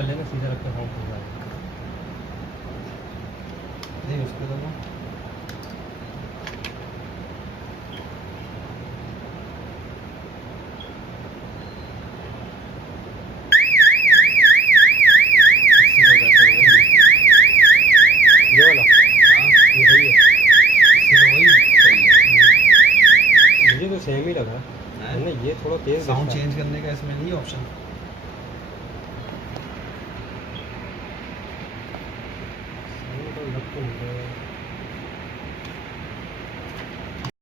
कर लेना, सीधा रखकर काउंट हो जाएगा। नहीं उसको दबा, ये वाला हाँ ये सही है। इससे तो वही सही है। मुझे तो सेम ही लगा हैं? है ना, ये थोड़ा तेज साउंड दिखता है। चेंज करने का इसमें नहीं ऑप्शन?